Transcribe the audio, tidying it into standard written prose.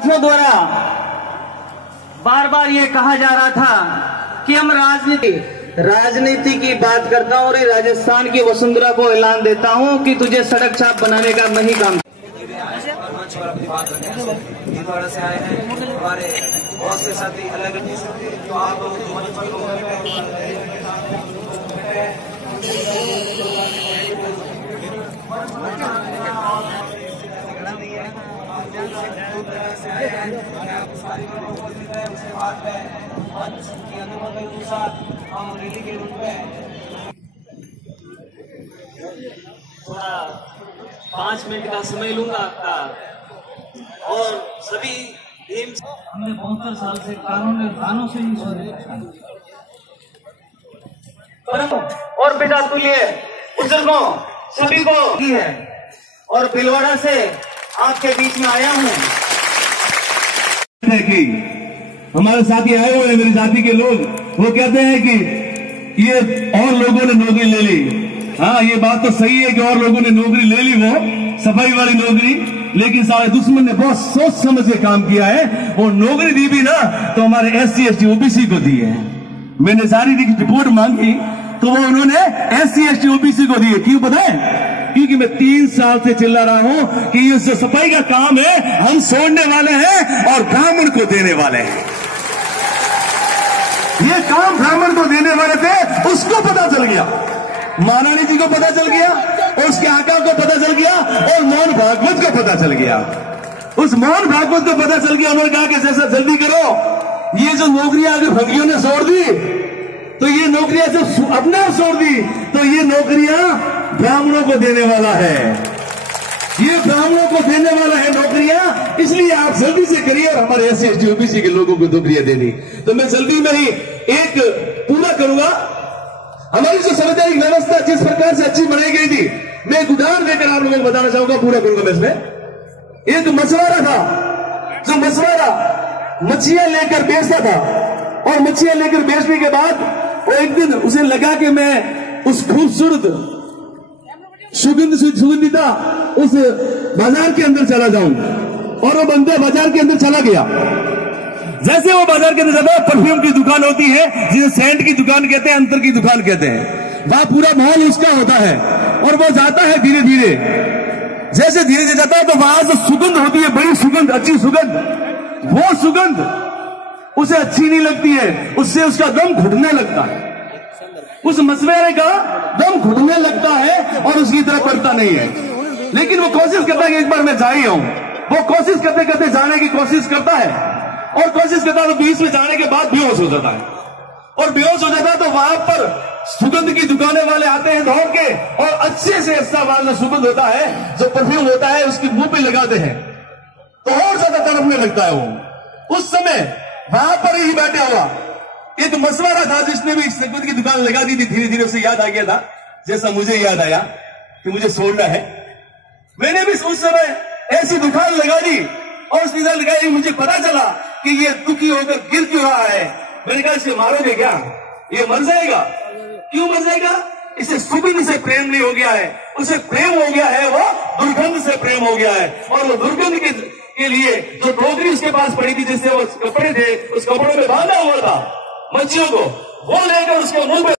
साथियों द्वारा बार बार ये कहा जा रहा था कि हम राजनीति की बात करता हूँ और राजस्थान की वसुंधरा को ऐलान देता हूँ कि तुझे सड़क छाप बनाने का नहीं काम। भीलवाड़ा से आए हैं हमारे बहुत से साथी अलग जो आप हम रैली के रूप में थोड़ा 5 मिनट का समय लूंगा आपका। और सभी हमने 72 साल से कानों से ही सुने और पिता तुल्य बुजुर्गों सभी को की है और भीलवाड़ा से आपके बीच में आया हूँ कि हमारे साथी आए हुए हैं, मेरी जाति के लोग, वो कहते हैं कि ये और लोगों ने नौकरी ले ली। हाँ, ये बात तो सही है कि और लोगों ने नौकरी ले ली, वो सफाई वाली नौकरी, लेकिन सारे दुश्मन ने बहुत सोच समझ के काम किया है। वो नौकरी दी भी ना तो हमारे SC ST OBC को दी है। मैंने सारी रिपोर्ट मांगी तो वो उन्होंने SC ST OBC को दी है। क्यों पता है? क्योंकि मैं 3 साल से चिल्ला रहा हूं कि ये जो सफाई का काम है हम छोड़ने वाले हैं और ब्राह्मण को देने वाले हैं। ये काम ब्राह्मण को देने वाले थे, उसको पता चल गया, महारानी जी को पता चल गया और उसके आका को पता चल गया और मोहन भागवत को पता चल गया। उस मोहन भागवत को पता चल गया, उन्होंने कहा कि जैसा जल्दी करो, ये जो नौकरियां अगर भंगियों ने छोड़ दी तो ये नौकरियां जो अपने आप छोड़ दी तो ये नौकरियां ब्राह्मणों को देने वाला है, ये ब्राह्मणों को देने वाला है नौकरियां। इसलिए आप जल्दी से करिए और हमारे SC ST OBC के लोगों को नौकरियां देनी। तो मैं जल्दी में ही एक पूरा करूंगा। हमारी जो संवैधानिक व्यवस्था जिस प्रकार से अच्छी बनाई गई थी, मैं एक उदाहरण देकर आप लोगों को बताना चाहूंगा, पूरा करूंगा मैं इसमें। एक मछुआरा था, जो मछुआरा मछलियां लेकर बेचता था और मछलियां लेकर बेचने के बाद वो एक दिन उसे लगा कि मैं उस खूबसूरत सुगंधिता उस बाजार के अंदर चला जाऊं, और वो बंदा बाजार के अंदर चला गया। जैसे वो बाजार के अंदर जाता है, परफ्यूम की दुकान होती है जिसे सेंट की दुकान कहते हैं, अंतर की दुकान कहते हैं, वहां पूरा माहौल उसका होता है और वो जाता है धीरे धीरे। जैसे धीरे धीरे जाता है तो वहां से सुगंध होती है, बड़ी सुगंध, अच्छी सुगंध। वो सुगंध उसे अच्छी नहीं लगती है, उससे उसका दम घुटने लगता है, उस मछुआरे का दम घुटने लगता है और उसकी तरफ बढ़ता नहीं है। लेकिन वो कोशिश करता है कि एक बार मैं जा ही आऊं। वो कोशिश करते करते जाने की कोशिश करता है और कोशिश करता है तो बीच में जाने के बाद बेहोश हो जाता है, और बेहोश हो जाता है तो वहां पर सुगंध की दुकानें वाले आते हैं दौड़ के और अच्छे से अच्छा वाला सुगंध होता है, जो परफ्यूम होता है, उसकी मुंह पे लगाते हैं तो और ज्यादा तड़पने लगता है वो। उस समय वहां पर ही बैठा हुआ एक मछुआरा था जिसने भी सुगंध की दुकान लगा दी थी। धीरे धीरे उसे याद आ गया था, जैसा मुझे याद आया कि मुझे छोड़ना है, मैंने भी उस समय ऐसी दुकान लगा दी और उस दुकान लगाई। मुझे पता चला कि ये दुखी होकर गिर क्यों रहा है। मैंने कहा इसे मारोगे क्या, ये मर जाएगा। क्यों मर जाएगा? इसे सुगंध से प्रेम नहीं हो गया है, उसे प्रेम हो गया है, वो दुर्गंध से प्रेम हो गया है। और वो दुर्गंध के लिए जो टोकरी उसके पास पड़ी थी, जिससे वो कपड़े थे, उस कपड़ों में बांधा हुआ था मच्छियों को, वो लेकर उसके मुंह पे